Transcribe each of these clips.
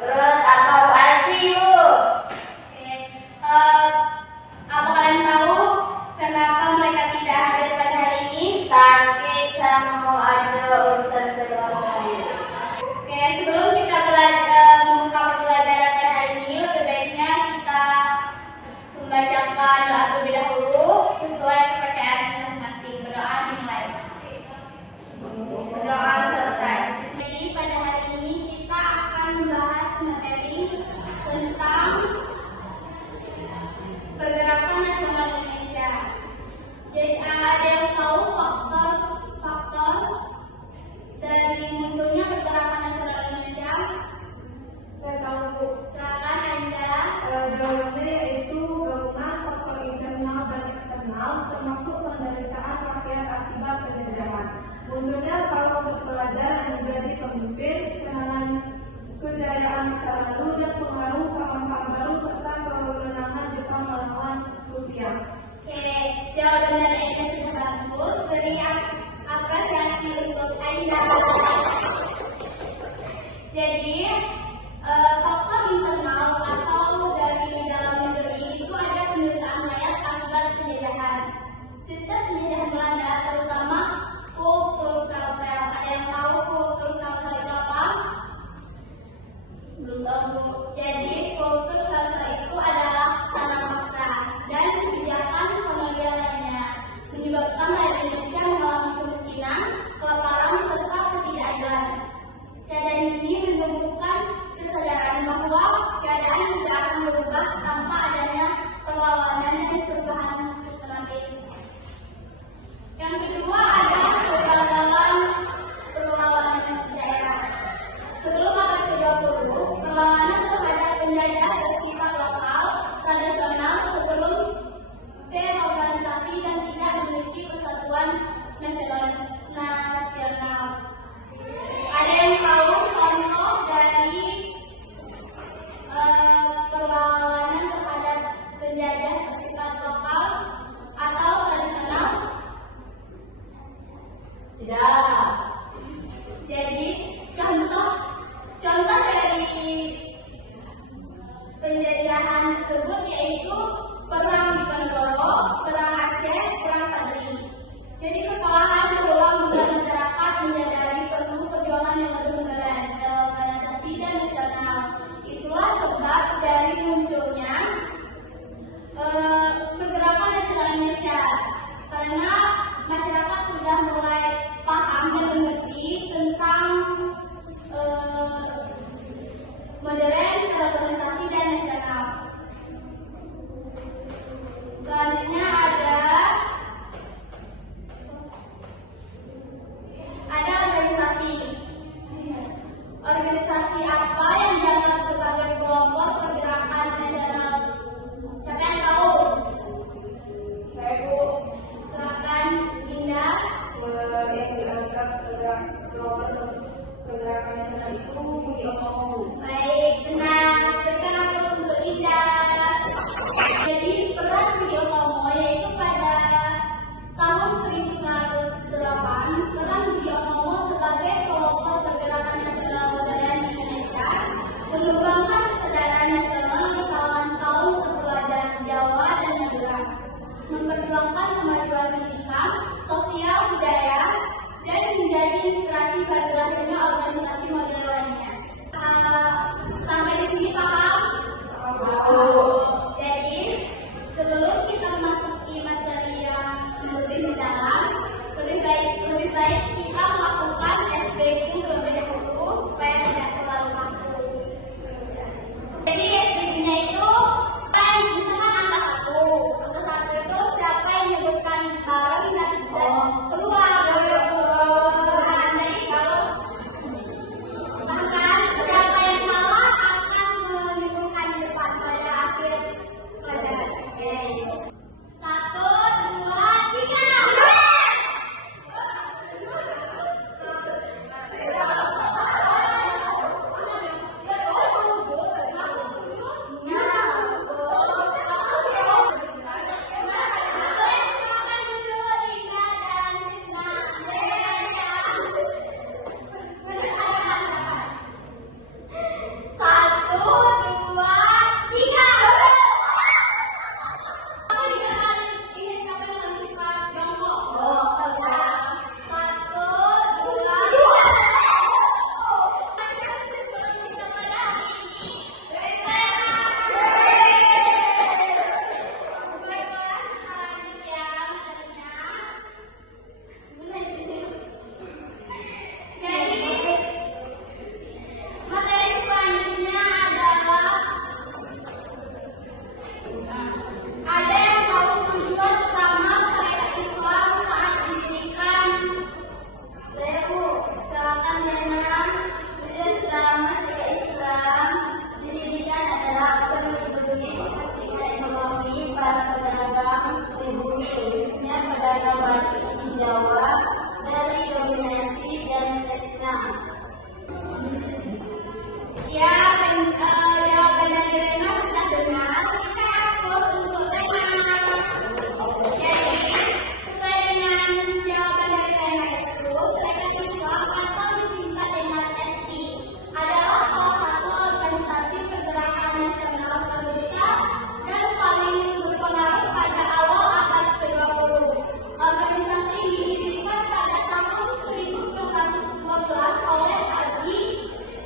Terus apa Bu Arti, Bu? Oke. Apa kalian tahu kenapa mereka tidak hadir pada hari ini? Sakit sama ada urusan keluarga. Oke, sebelum kita membuka pembelajaran pada hari ini, lebih baiknya kita membacakan doa terlebih dahulu sesuai kepercayaan masing-masing. Berdoa dimulai. Berdoa selesai. Jadi pada hari ini kita akan membahas materi tentang pergerakan nasional Indonesia. Jadi ada yang tahu faktor dari munculnya pergerakan nasional Indonesia? Saya tahu, Bu. Silakan Anda. Jawabannya yaitu gabungan faktor internal dan eksternal, termasuk penderitaan rakyat akibat penjajahan. Munculnya para terpelajar yang menjadi pemimpin, kenangan kejayaan masa lalu dan pengaruh paham-paham baru serta kemenangan Jepang melawan Rusia. Oke, jawaban dari Anda sudah bagus. Beri apresiasi untuk Anda. Jadi, faktor internal atau dari dalam negeri itu ada penderitaan rakyat akibat penjajahan. Sistem penjajahan Belanda terutama kultur sel-sel. Ada yang tahu kultur sel-sel itu apa? Belum tahu, Bu. Jadi, kultur sel-sel itu adalah tanam paksa dan kebijakan kolonial lainnya, menyebabkan rakyat Indonesia mengalami kemiskinan, kelaparan, serta ketidakadilan. Keadaan ini menumbuhkan kesadaran bahwa keadaan tidak akan berubah tanpa adanya perlawanan dan perubahan sistematis. Yang kedua ada kegagalan perlawanan daerah. Sebelum abad ke-20, perlawanan terhadap penjajah bersifat lokal, tradisional sebelum terorganisasi dan tidak memiliki persatuan nasional. Ada yang tahu contoh dari perlawanan terhadap penjajah bersifat lokal atau tradisional? Tidak. Jadi contoh dari penjajahan tersebut yaitu perang Diponegoro, perang Aceh, perang Padri. Jadi kekalahan berulang membuat masyarakat menyadari perlu perjuangan yang lebih mendalam dalam organisasi dan nasional. Itulah sebab dari munculnya pergerakan nasional Indonesia, karena masyarakat sudah mulai paham dan mengerti tentang modern, terorganisasi dan nasional. Selanjutnya ada organisasi. Organisasi apa yang dianggap sebagai kelompok pergerakan nasional? Siapa yang tahu? Saya, Bu. Silakan Dinda. Yang dianggap kelompok pergerakan nasional itu Budi Otomo. Baik, benar. Berikan aplaus untuk Dinda. Jadi peran Budi Otomo yaitu pada tahun 1908, peran Budi Otomo sebagai kelompok pergerakan nasional modern di Indonesia mengembangkan kesadaran nasional di kalangan kaum terpelajar Jawa dan Madura, memperjuangkan kemajuan pendidikan, sosial, budaya, dan menjadi inspirasi bagi lahirnya organisasi modern lainnya. Sampai di sini paham? Jadi sebelum kita memasuki materi yang lebih mendalam, lebih baik kita melakukan ice breaking terlebih dahulu supaya tidak terlalu kaku. Jadi ice breakingnya itu misalkan angka 1. Angka 1 itu siapa yang menyebutkan bareng dan keluar. Jadi Ya, jawaban dari Rena sudah benar. Kita hapus untuk Rena. Jadi, sesuai dengan jawaban dari Rena itu, Serikat Islam atau disingkat dengan SI adalah salah satu organisasi pergerakan nasional terbesar dan paling berpengaruh pada awal abad ke-20. Organisasi ini didirikan pada tahun 1912 oleh Haji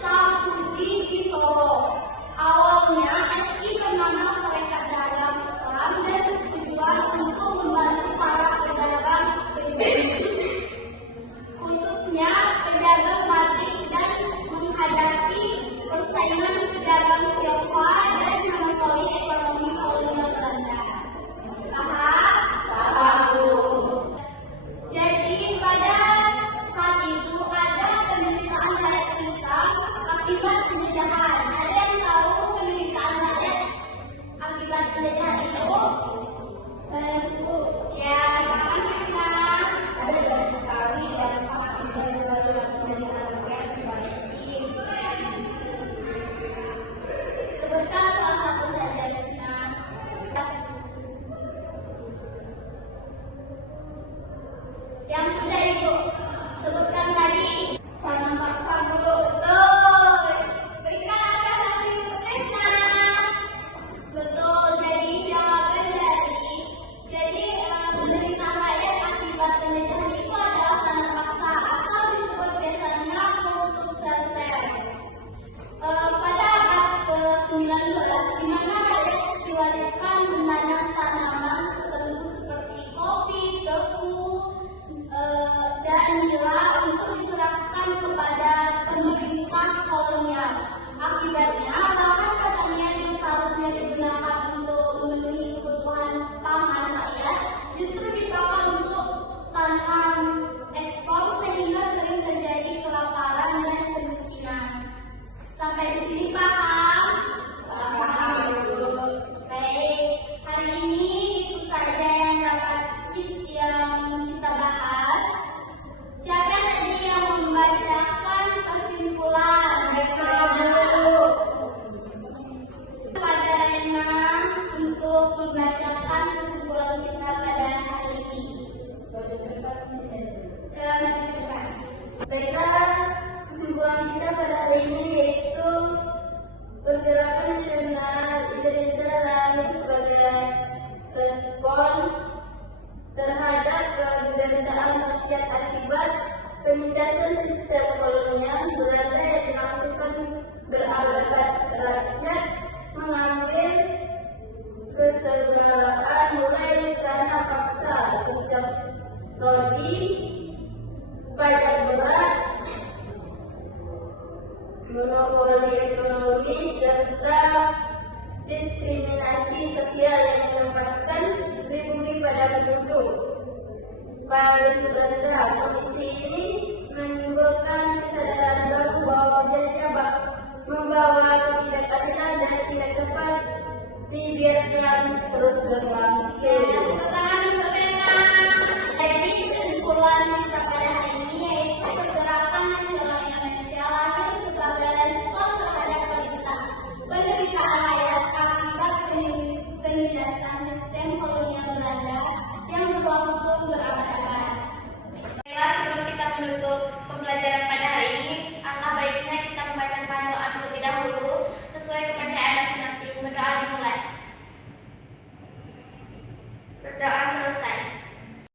Sabudi di Solo. Awalnya SI bernama Serikat Dagang Islam dan tujuan untuk membantu para pedagang pribadi, khususnya pedagang batik dan menghadapi persaingan pedagang Tionghoa dan monopoli ekonomi kolonial Belanda. Paham? Jadi pada saat itu ada penderitaan rakyat kita akibat penjajahan. Ada yang tahu penderitaan rakyat akibat penjajahan itu? Ya, sekarang kita ada banyak sekali dampak akibat penjajahan rakyat seperti sebutkan salah satu saja kita. Yang sudah Ibu sebutkan tadi, tanam paksa dulu. Betul. Berikan apresiasi untuk Rena. Betul. Jadi jawaban jadi penderitaan rakyat akibat penjajahan itu adalah tanam paksa atau disebut biasanya kultur sel-sel. Pada abad ke-19, di mana rakyat diwajibkan menanam tanaman tertentu seperti kopi, tebu, dan nila untuk diserahkan kepada pemerintah kolonial. Akibatnya, lahan pertanian yang seharusnya digunakan untuk memenuhi kebutuhan pangan rakyat justru dipakai untuk tanam ekspor sehingga sering terjadi kelaparan dan kemiskinan. Sampai di sini paham? Paham. Baik, hari ini itu saja yang dapat kita bahas. Siapa tadi yang membacakan kesimpulan? Pada Rena untuk membacakan kesimpulan kita pada hari ini. Baiklah, kesimpulan kita pada hari ini yaitu pergerakan nasional Indonesia lahir sebagai respon terhadap penderitaan rakyat akibat penindasan sistem kolonial Belanda yang dimaksudkan berabad-abad. Rakyat mengambil kesetaraan mulai tanah paksa, ucap rodi, pajak berat, monopoli ekonomi, serta diskriminasi sosial yang menempatkan pribumi pada penduduk paling rendah. Kondisi ini menimbulkan kesadaran baru bahwa penjajah membawa ketidakadilan dan tidak tepat dibiarkan terus berlangsung.